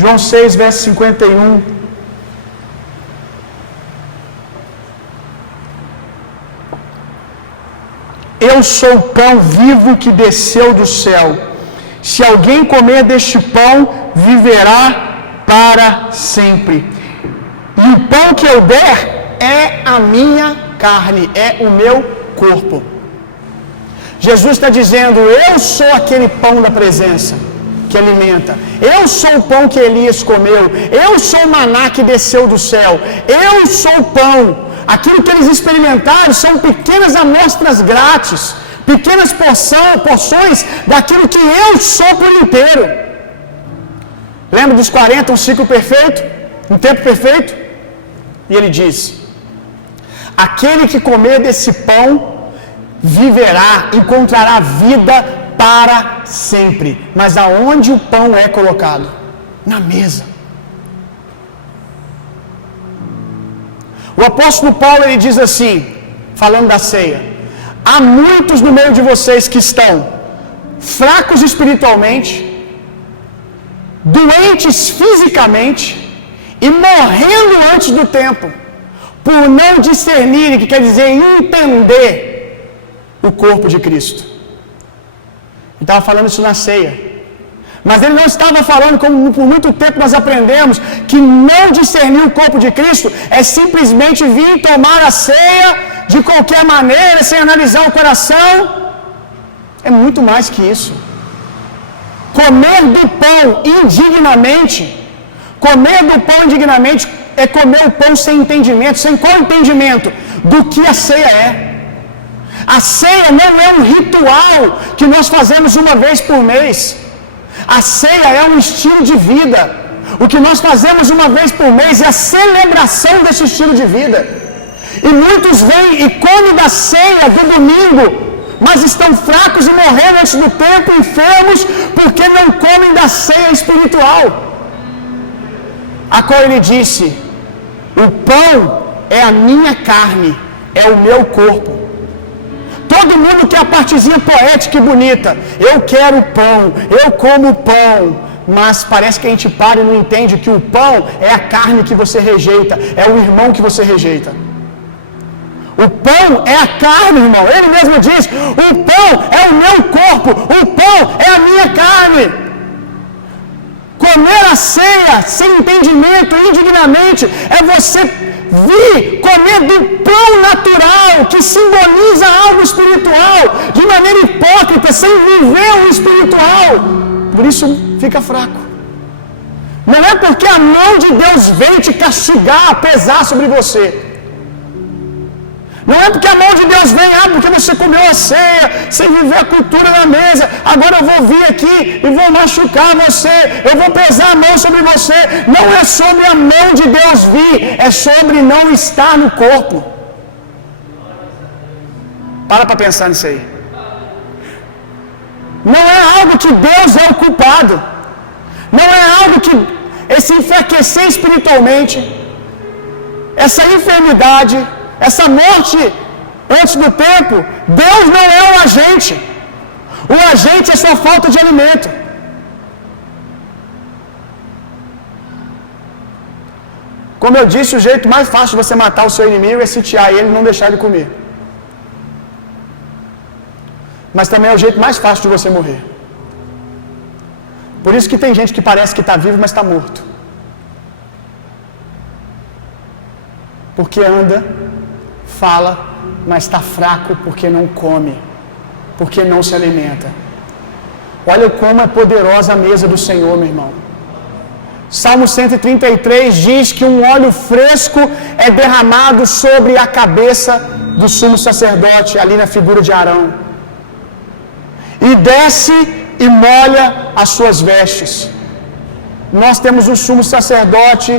João 6, verso 51. Eu sou o pão vivo que desceu do céu. Se alguém comer deste pão, viverá para sempre. E o pão que eu der é a minha carne, é o meu corpo. Jesus está dizendo: eu sou aquele pão da presença que alimenta. Eu sou o pão que Elias comeu. Eu sou o maná que desceu do céu. Eu sou o pão. Aquilo que eles experimentaram são pequenas amostras grátis, pequenas porções daquilo que eu sou por inteiro. Lembra dos 40, um ciclo perfeito? Um tempo perfeito? E ele diz: aquele que comer desse pão viverá, encontrará vida para sempre. Mas aonde o pão é colocado? Na mesa. O apóstolo Paulo ele diz assim, falando da ceia: há muitos no meio de vocês que estão fracos espiritualmente, doentes fisicamente e morrendo antes do tempo, por não discernirem, que quer dizer entender o corpo de Cristo. Ele estava falando isso na ceia. Mas ele não estava falando, como por muito tempo nós aprendemos, que não discernir o corpo de Cristo é simplesmente vir tomar a ceia de qualquer maneira, sem analisar o coração. É muito mais que isso. Comer do pão indignamente, comer do pão indignamente é comer o pão sem entendimento, sem qual entendimento do que a ceia é. A ceia não é um ritual que nós fazemos uma vez por mês. A ceia é um estilo de vida. O que nós fazemos uma vez por mês é a celebração desse estilo de vida. E muitos vêm e comem da ceia do domingo, mas estão fracos e morrendo antes do tempo, enfermos, porque não comem da ceia espiritual, a qual ele disse: o pão é a minha carne, é o meu corpo. Todo mundo quer a partezinha poética e bonita. Eu quero pão, eu como pão. Mas parece que a gente para e não entende que o pão é a carne que você rejeita, é o irmão que você rejeita. O pão é a carne, irmão. Ele mesmo diz: o pão é o meu corpo, o pão é a minha carne. Comer a ceia sem entendimento, indignamente, é você vir comer do pão natural, que simboliza algo espiritual, de maneira hipócrita, sem viver o espiritual. Por isso fica fraco. Não é porque a mão de Deus vem te castigar, pesar sobre você. Não é porque a mão de Deus vem, porque você comeu a ceia, sem viver a cultura na mesa, agora eu vou vir aqui e vou machucar você, eu vou pesar a mão sobre você. Não é sobre a mão de Deus vir, é sobre não estar no corpo. Para pensar nisso aí. Não é algo que Deus é o culpado. Não é algo que esse enfraquecer espiritualmente, essa enfermidade, essa morte antes do tempo, Deus não é o agente. O agente é sua falta de alimento. Como eu disse, o jeito mais fácil de você matar o seu inimigo é sitiar ele e não deixar ele comer. Mas também é o jeito mais fácil de você morrer. Por isso que tem gente que parece que está vivo, mas está morto. Porque anda, fala, mas está fraco porque não come, porque não se alimenta. Olha como é poderosa a mesa do Senhor, meu irmão. Salmo 133 diz que um óleo fresco é derramado sobre a cabeça do sumo sacerdote, ali na figura de Arão, e desce e molha as suas vestes. Nós temos um sumo sacerdote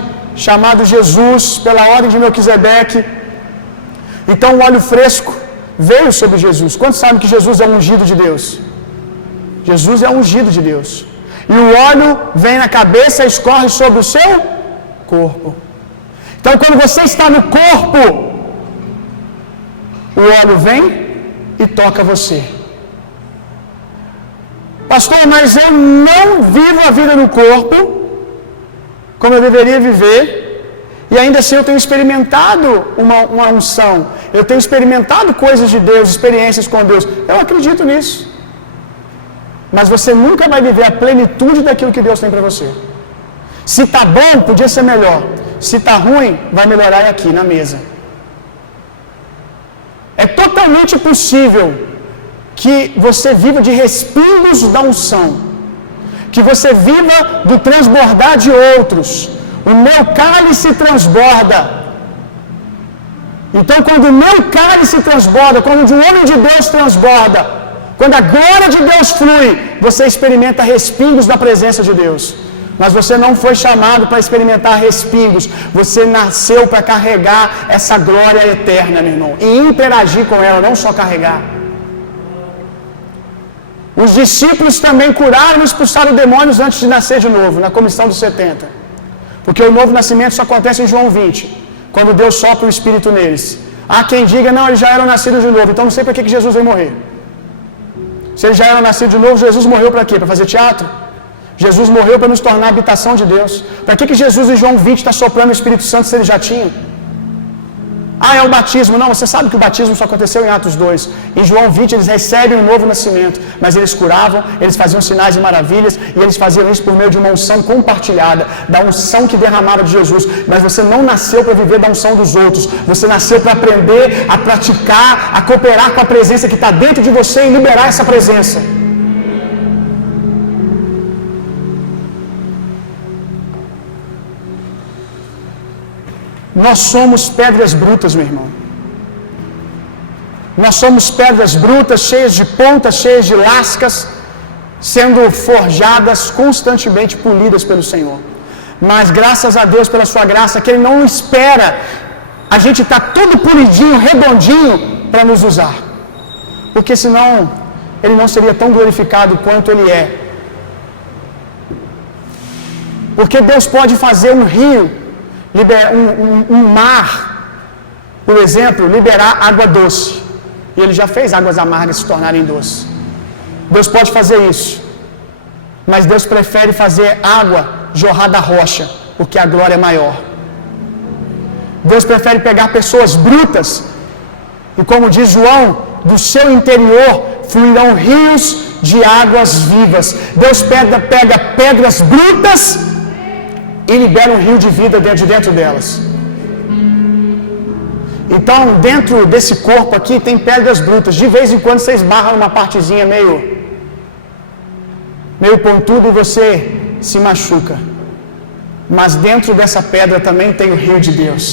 chamado Jesus, pela ordem de Melquisedeque. Então o óleo fresco veio sobre Jesus. Quantos sabem que Jesus é o ungido de Deus? Jesus é o ungido de Deus. E o óleo vem na cabeça e escorre sobre o seu corpo. Então quando você está no corpo, o óleo vem e toca você. Pastor, mas eu não vivo a vida no corpo como eu deveria viver, e ainda assim eu tenho experimentado uma unção, eu tenho experimentado coisas de Deus, experiências com Deus. Eu acredito nisso. Mas você nunca vai viver a plenitude daquilo que Deus tem para você. Se está bom, podia ser melhor. Se está ruim, vai melhorar aqui na mesa. É totalmente possível que você viva de respingos da unção, que você viva do transbordar de outros. O meu cálice transborda. Então, quando o meu cálice transborda, quando o de um homem de Deus transborda, quando a glória de Deus flui, você experimenta respingos da presença de Deus. Mas você não foi chamado para experimentar respingos. Você nasceu para carregar essa glória eterna, meu irmão, e interagir com ela, não só carregar. Os discípulos também curaram e expulsaram demônios antes de nascer de novo, na comissão dos 70. Porque o novo nascimento só acontece em João 20, quando Deus sopra o Espírito neles. Há quem diga, não, eles já eram nascidos de novo, então não sei para que Jesus veio morrer. Se eles já eram nascidos de novo, Jesus morreu para quê? Para fazer teatro? Jesus morreu para nos tornar a habitação de Deus. Para que Jesus em João 20 está soprando o Espírito Santo se ele já tinha? Ah, é o batismo. Não, você sabe que o batismo só aconteceu em Atos 2. Em João 20 eles recebem um novo nascimento, mas eles curavam, eles faziam sinais e maravilhas, e eles faziam isso por meio de uma unção compartilhada, da unção que derramava de Jesus. Mas você não nasceu para viver da unção dos outros, você nasceu para aprender a praticar, a cooperar com a presença que está dentro de você e liberar essa presença. Nós somos pedras brutas, meu irmão. Nós somos pedras brutas, cheias de pontas, cheias de lascas, sendo forjadas constantemente, polidas pelo Senhor. Mas graças a Deus pela sua graça, que Ele não espera a gente estar tudo polidinho, redondinho, para nos usar. Porque senão Ele não seria tão glorificado quanto Ele é. Porque Deus pode fazer um rio, um mar, por exemplo, liberar água doce. E Ele já fez águas amargas se tornarem doces. Deus pode fazer isso. Mas Deus prefere fazer água jorrar da rocha, porque a glória é maior. Deus prefere pegar pessoas brutas, e como diz João, do seu interior fluirão rios de águas vivas. Deus pega pedras brutas e libera um rio de vida dentro delas. Então, dentro desse corpo aqui tem pedras brutas. De vez em quando você esbarra numa partezinha meio pontuda e você se machuca. Mas dentro dessa pedra também tem o rio de Deus.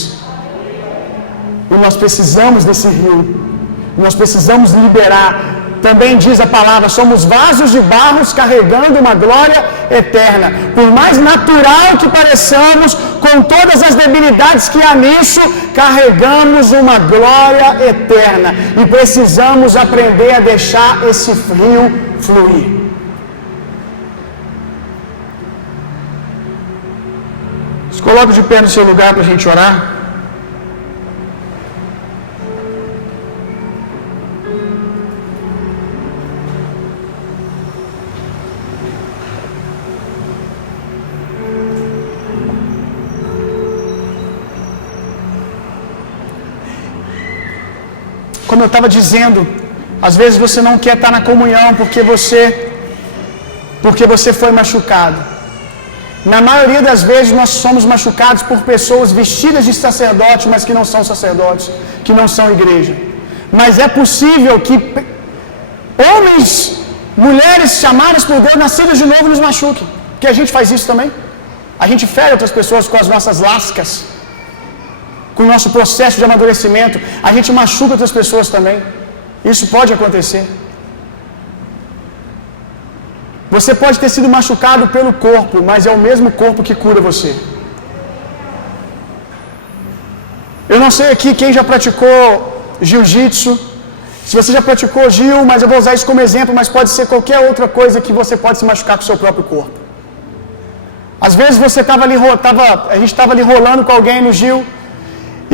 E nós precisamos desse rio. Nós precisamos liberar. Também diz a palavra, somos vasos de barro carregando uma glória eterna. Por mais natural que pareçamos, com todas as debilidades que há nisso, carregamos uma glória eterna. E precisamos aprender a deixar esse rio fluir. Se coloque de pé no seu lugar para a gente orar. Como eu estava dizendo, às vezes você não quer estar na comunhão porque você foi machucado. Na maioria das vezes nós somos machucados por pessoas vestidas de sacerdote, mas que não são sacerdotes, que não são igreja. Mas é possível que homens, mulheres chamadas por Deus, nascidas de novo, nos machuquem. Porque a gente faz isso também. A gente fere outras pessoas com as nossas lascas, com o nosso processo de amadurecimento. A gente machuca outras pessoas também. Isso pode acontecer. Você pode ter sido machucado pelo corpo, mas é o mesmo corpo que cura você. Eu não sei aqui quem já praticou jiu-jitsu. Se você já praticou Gil, mas eu vou usar isso como exemplo, mas pode ser qualquer outra coisa que você pode se machucar com o seu próprio corpo. Às vezes você a gente estava ali rolando com alguém no Gil,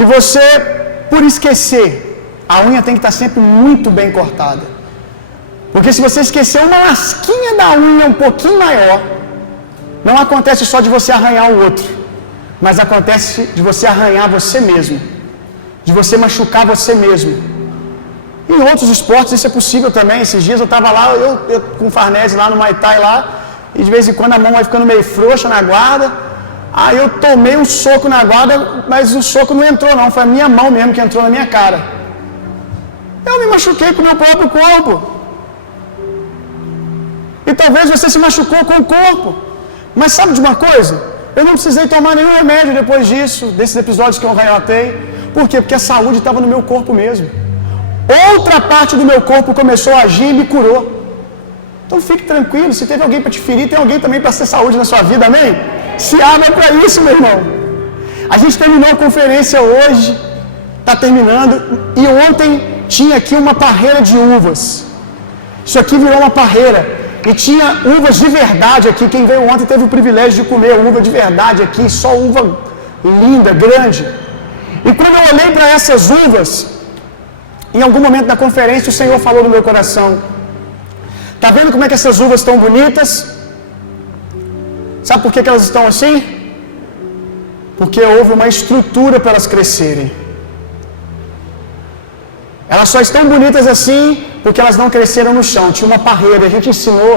e você, por esquecer, a unha tem que estar sempre muito bem cortada. Porque se você esquecer uma lasquinha da unha um pouquinho maior, não acontece só de você arranhar o outro, mas acontece de você arranhar você mesmo, de você machucar você mesmo. Em outros esportes isso é possível também. Esses dias eu estava lá, eu com o Farnese lá no Muay Thai lá, e de vez em quando a mão vai ficando meio frouxa na guarda. Aí eu tomei um soco na guarda, mas o soco não entrou não, foi a minha mão mesmo que entrou na minha cara. Eu me machuquei com o meu próprio corpo. E talvez você se machucou com o corpo. Mas sabe de uma coisa? Eu não precisei tomar nenhum remédio depois disso, desses episódios que eu relatei. Por quê? Porque a saúde estava no meu corpo mesmo. Outra parte do meu corpo começou a agir e me curou. Então fique tranquilo, se teve alguém para te ferir, tem alguém também para ter saúde na sua vida, amém? Se abra para isso, meu irmão. A gente terminou a conferência hoje, está terminando, e ontem tinha aqui uma parreira de uvas. Isso aqui virou uma parreira. E tinha uvas de verdade aqui. Quem veio ontem teve o privilégio de comer uva de verdade aqui, só uva linda, grande. E quando eu olhei para essas uvas, em algum momento da conferência o Senhor falou no meu coração: tá vendo como é que essas uvas estão bonitas? Sabe por que elas estão assim? Porque houve uma estrutura para elas crescerem. Elas só estão bonitas assim porque elas não cresceram no chão. Tinha uma parreira. A gente ensinou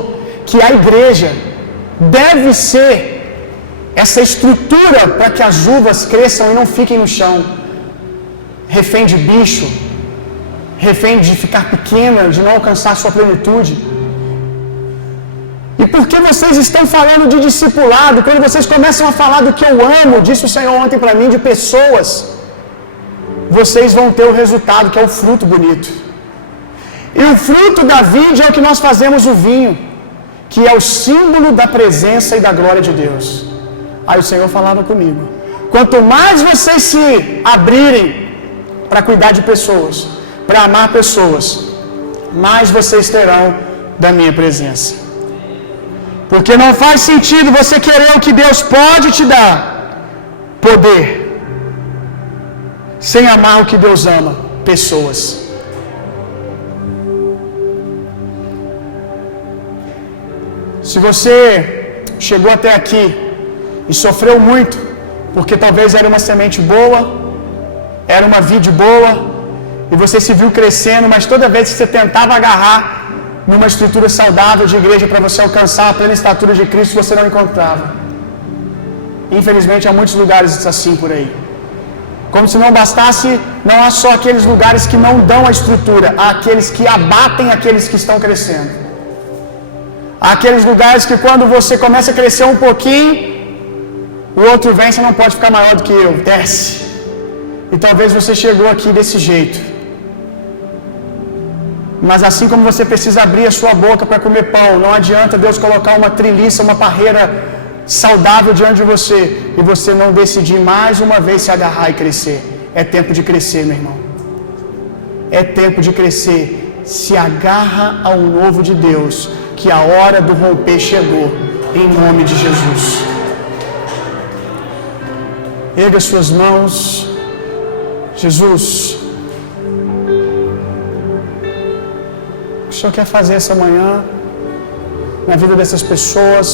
que a igreja deve ser essa estrutura para que as uvas cresçam e não fiquem no chão, refém de bicho, refém de ficar pequena, de não alcançar sua plenitude. E por que vocês estão falando de discipulado? Quando vocês começam a falar do que eu amo, disse o Senhor ontem para mim, de pessoas, vocês vão ter o resultado, que é o fruto bonito. E o fruto da vide é o que nós fazemos o vinho, que é o símbolo da presença e da glória de Deus. Aí o Senhor falava comigo: quanto mais vocês se abrirem para cuidar de pessoas, para amar pessoas, mais vocês terão da minha presença. Porque não faz sentido você querer o que Deus pode te dar, poder, sem amar o que Deus ama, pessoas. Se você chegou até aqui e sofreu muito, porque talvez era uma semente boa, era uma vide boa, e você se viu crescendo, mas toda vez que você tentava agarrar numa estrutura saudável de igreja para você alcançar a plena estatura de Cristo, você não encontrava. Infelizmente há muitos lugares assim por aí. Como se não bastasse, não há só aqueles lugares que não dão a estrutura, há aqueles que abatem aqueles que estão crescendo. Há aqueles lugares que quando você começa a crescer um pouquinho, o outro vem, você não pode ficar maior do que eu, desce. E talvez você chegou aqui desse jeito. Mas assim como você precisa abrir a sua boca para comer pão, não adianta Deus colocar uma treliça, uma parreira saudável diante de você e você não decidir mais uma vez se agarrar e crescer. É tempo de crescer, meu irmão. É tempo de crescer. Se agarra ao novo de Deus, que a hora do romper chegou, em nome de Jesus. Erga suas mãos. Jesus, o Senhor quer fazer essa manhã na vida dessas pessoas?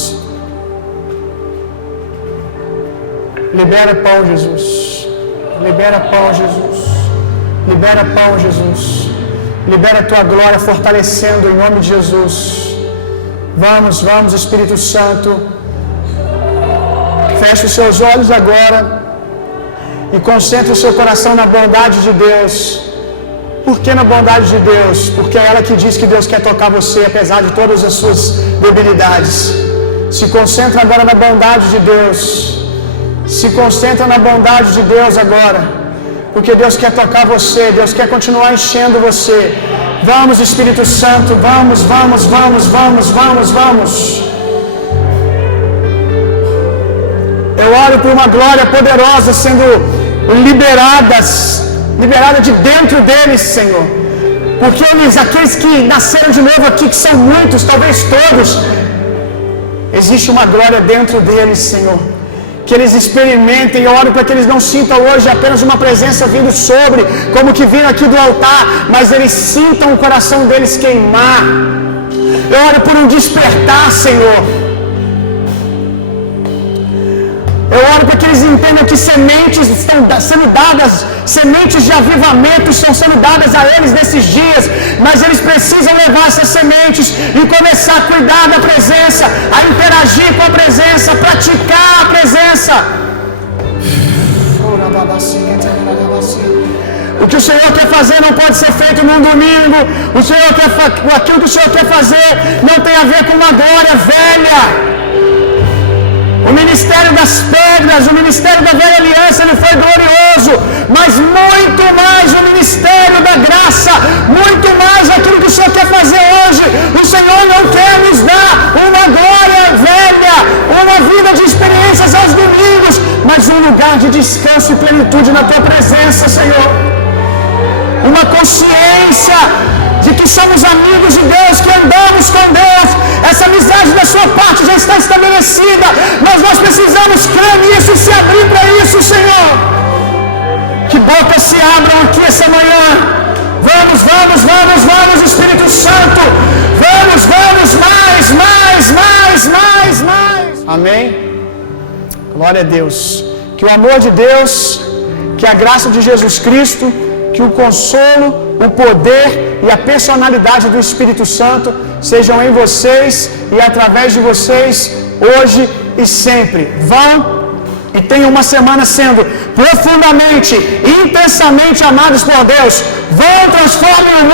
Libera pão, Jesus. Libera pão, Jesus. Libera pão, Jesus. Libera a tua glória fortalecendo em nome de Jesus. Vamos, vamos, Espírito Santo. Feche os seus olhos agora e concentre o seu coração na bondade de Deus. Por que na bondade de Deus? Porque é ela que diz que Deus quer tocar você apesar de todas as suas debilidades. Se concentra agora na bondade de Deus. Se concentra na bondade de Deus agora. Porque Deus quer tocar você, Deus quer continuar enchendo você. Vamos, Espírito Santo, vamos, vamos, vamos, vamos, vamos, vamos. Eu oro por uma glória poderosa sendo liberada de dentro deles, Senhor. Porque aqueles que nasceram de novo aqui, que são muitos, talvez todos, existe uma glória dentro deles, Senhor. Que eles experimentem. Eu oro para que eles não sintam hoje apenas uma presença vindo sobre, como que vindo aqui do altar, mas eles sintam o coração deles queimar. Eu oro por um despertar, Senhor. Eu oro para que eles entendam que sementes estão sendo dadas, sementes de avivamento estão sendo dadas a eles nesses dias, mas eles precisam levar essas sementes e começar a cuidar da presença, a interagir com a presença, a praticar a presença. O que o Senhor quer fazer não pode ser feito num domingo. Aquilo que o Senhor quer fazer não tem a ver com uma glória velha. O ministério das pedras, o ministério da velha aliança, ele foi glorioso, mas muito mais o ministério da graça, muito mais aquilo que o Senhor quer fazer hoje. O Senhor não quer nos dar uma glória velha, uma vida de experiências aos domingos, mas um lugar de descanso e plenitude na tua presença, Senhor. Uma consciência de que somos amigos de Deus, que andamos com Deus. Essa amizade da sua parte já está estabelecida, mas nós precisamos crer nisso e se abrir para isso, Senhor. Que bocas se abram aqui essa manhã. Vamos, vamos, vamos, vamos, Espírito Santo. Vamos, vamos, mais, mais, mais, mais, mais. Amém? Glória a Deus. Que o amor de Deus, que a graça de Jesus Cristo, que o consolo, o poder e a personalidade do Espírito Santo sejam em vocês e através de vocês, hoje e sempre. Vão e tenham uma semana sendo profundamente, intensamente amados por Deus. Vão, transformem o